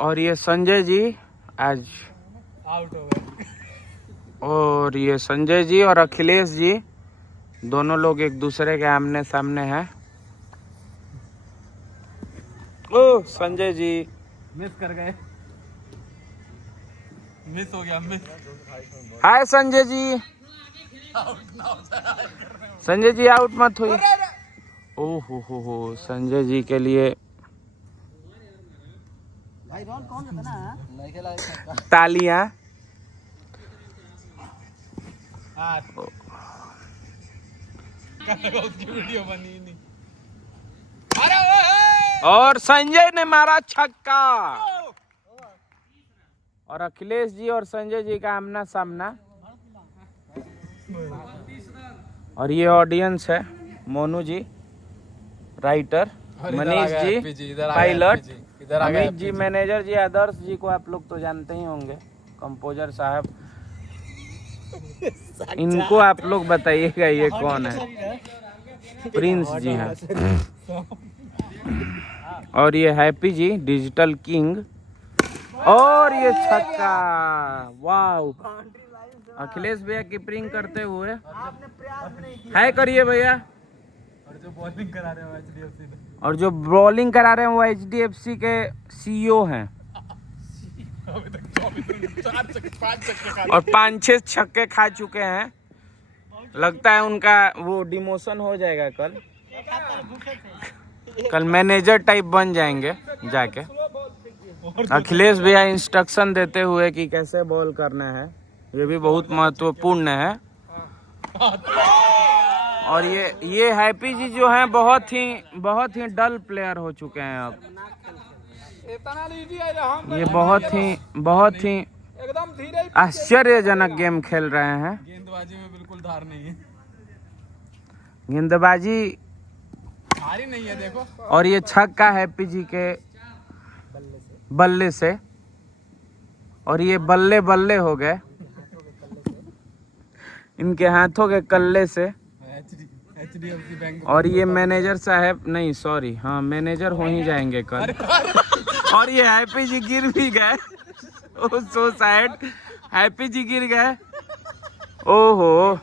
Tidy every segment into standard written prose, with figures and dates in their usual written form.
और ये संजय जी आज आउट हो गए। और ये संजय जी और अखिलेश जी दोनों लोग एक दूसरे के आमने सामने हैं। ओ संजय जी मिस कर गए, मिस हो गया, मिस। हाय संजय जी। संजय जी आउट मत हुई। ओह हो संजय जी के लिए तालियां। उसकी वीडियो बनी नहीं। और संजय ने मारा छक्का। और अखिलेश जी और संजय जी का आमना सामना। और ये ऑडियंस है, मोनू जी writer, Manish ji pilot, Amit ji manager जी, आदर्श जी को आप लोग तो जानते ही होंगे, कंपोजर साहब। इनको आप लोग बताइएगा ये कौन है। प्रिंस जी हैं। और ये हैप्पी जी डिजिटल किंग। और ये छक्का, वाव। अखिलेश भैया कीपिंग करते हुए हाय करिए भैया। और जो बॉलिंग करा रहे हैं HDFC में, और जो बॉलिंग करा रहे हैं वो HDFC के CEO हैं। अभी तक 4 छक्के 5 छक्के खा और 5-6 छक्के खा चुके हैं। लगता है उनका वो डिमोशन हो जाएगा कल मैनेजर टाइप बन जाएंगे जाके। अखिलेश भैया इंस्ट्रक्शन देते हुए कि कैसे बॉल करना है, ये भी बहुत महत्वपूर्ण है। और ये हैप्पी जी जो हैं बहुत ही डल प्लेयर हो चुके हैं अब। ये बहुत ही एकदम धीरे। आश्चर्यजनक गेम खेल रहे हैं। गेंदबाजी में बिल्कुल धार नहीं है, गेंदबाजी धार ही नहीं है देखो। और ये छक्का हैप्पी जी के बल्ले से। और ये बल्ले बल्ले हो गए इनके हाथों के कल्ले से। HDFC bank. और ये मैनेजर साहब नहीं सॉरी, हाँ मैनेजर हो ही जाएंगे कल। और ये हैप्पी जी गिर भी गए। ओह सो सैड, हैप्पी जी गिर गए। ओहो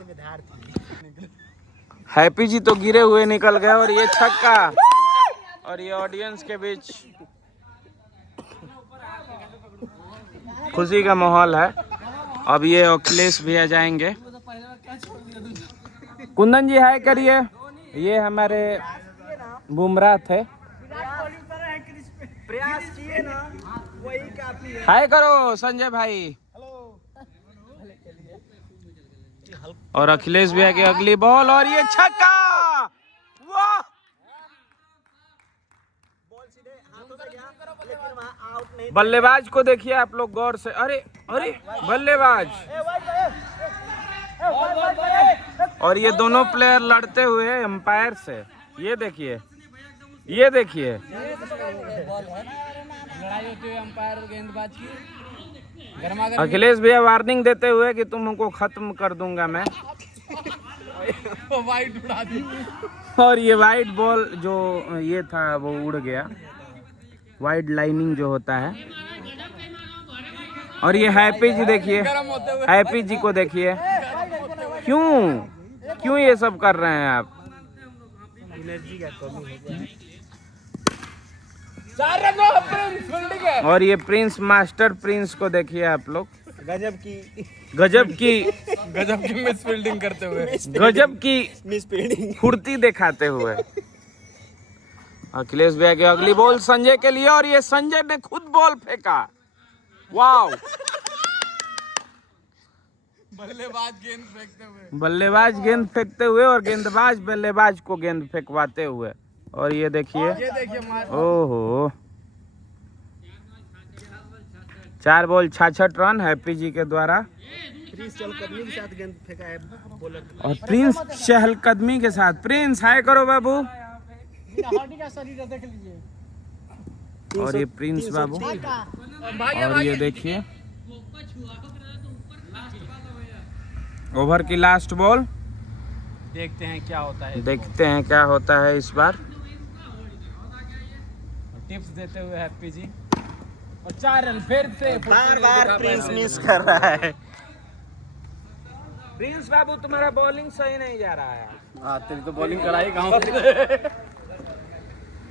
हैप्पी जी तो गिरे हुए निकल गए। और ये छक्का। और ये ऑडियंस के बीच खुशी का माहौल है। अब ये अखिलेश भैया जाएंगे। कुंदन जी हाय करिए। ये हमारे बुमराह थे। हाय करो संजय भाई। और अखिलेश भैया की अगली बॉल और ये छक्का। वाह बल्लेबाज को देखिए आप लोग गौर से। अरे अरे बल्लेबाज। और ये दोनों प्लेयर लड़ते हुए एम्पायर से। ये देखिए ये देखिए लड़ाई होती है अंपायर और गेंदबाज की। अखिलेश भैया वार्निंग देते हुए कि तुमको खत्म कर दूंगा मैं। वाइड उड़ा दी। और ये वाइट बॉल जो ये था वो उड़ गया, वाइड लाइनिंग जो होता है। और ये हैप्पी जी देखिए, हैप्पी जी को देखिए। क्यों ये सब कर रहे हैं आप? एनर्जी का कमी हो गया। 4 रनों प्रिंस फील्डिंग है। और ये प्रिंस, मास्टर प्रिंस को देखिए आप लोग। गजब की मिस फील्डिंग करते हुए, गजब की मिस फील्डिंग फुर्ती दिखाते हुए। अखिलेश भैया की अगली बॉल संजय के लिए। और ये संजय ने खुद बॉल फेंका। वाव बल्लेबाज गेंद फेंकते हुए और गेंदबाज बल्लेबाज को गेंद फेंकवाते हुए। और ये देखिए ओहो 4 बॉल 66 रन हैप्पी जी के द्वारा। प्रिंस चहलकदमी के साथ गेंद फेंका है बॉलर। और प्रिंस चहलकदमी के साथ। प्रिंस हाय करो बाबू। और ये प्रिंस बाबू। और ये देखिए ओवर की लास्ट बॉल। देखते हैं क्या होता है इस बार। टिप्स देते हुए हैप्पी जी। और 4 रन फिर से बार बार प्रिंस मिस कर रहा है। प्रिंस बाबू तुम्हारा बॉलिंग सही नहीं जा रहा है। हाँ तेरी तो बॉलिंग कराई कहाँ से?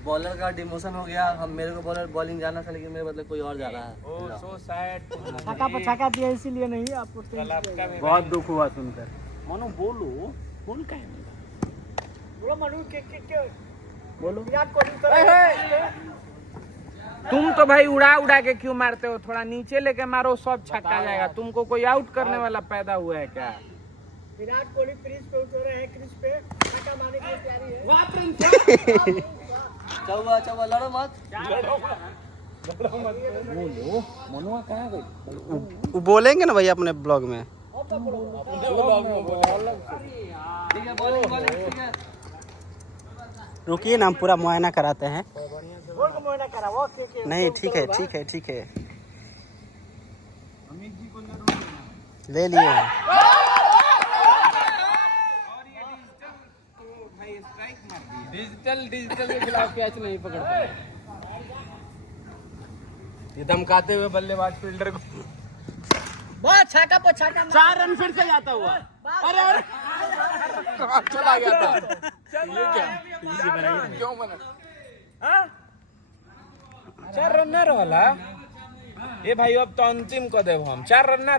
बॉलर का डिमोशन हो गया। हम मेरे को बॉलिंग जाना था, लेकिन मेरे बदले कोई और जा रहा है। ओह सो सैड। छक्का पर छक्का दिया इसीलिए नहीं आपको कल आपका भी बहुत दुख हुआ सुनकर। मनु बोलो, बोल का है बोलो मनु के बोलो। विराट कोहली तो तुम तो भाई उड़ा उड़ा के क्यों मारते हो? थोड़ा नीचे लेके मारो, सब छक्का जाएगा। तुमको कोई आउट करने वाला पैदा हुआ है क्या? विराट कोहली क्रीज पे उतर रहे हैं, क्रीज पे छक्का मारने के लिए तैयारी है। चौवा लड़ो मत। बोलो, मनुआ कहाँ गई? वो बोलेंगे ना भैया अपने ब्लॉग में। ठीक है बॉलिंग ठीक है। रुकिए ना, हम पूरा मुआयना कराते हैं। बोल को मोहना करा वो नहीं ठीक है ठीक है ठीक है, ले लिए हैं। भाई स्ट्राइक मार दिए। डिजिटल के खिलाफ कैच नहीं पकड़ता। ये धमकाते हुए बल्लेबाज फील्डर को। बहुत छक्का पर छक्का 4 रन फिर से जाता हुआ। अरे अरे कहाँ चला गया था? ये क्या? क्यों मना? 4 रन ना रहला। ए भाई अब तो अंतिम को देव हम 4 रन ना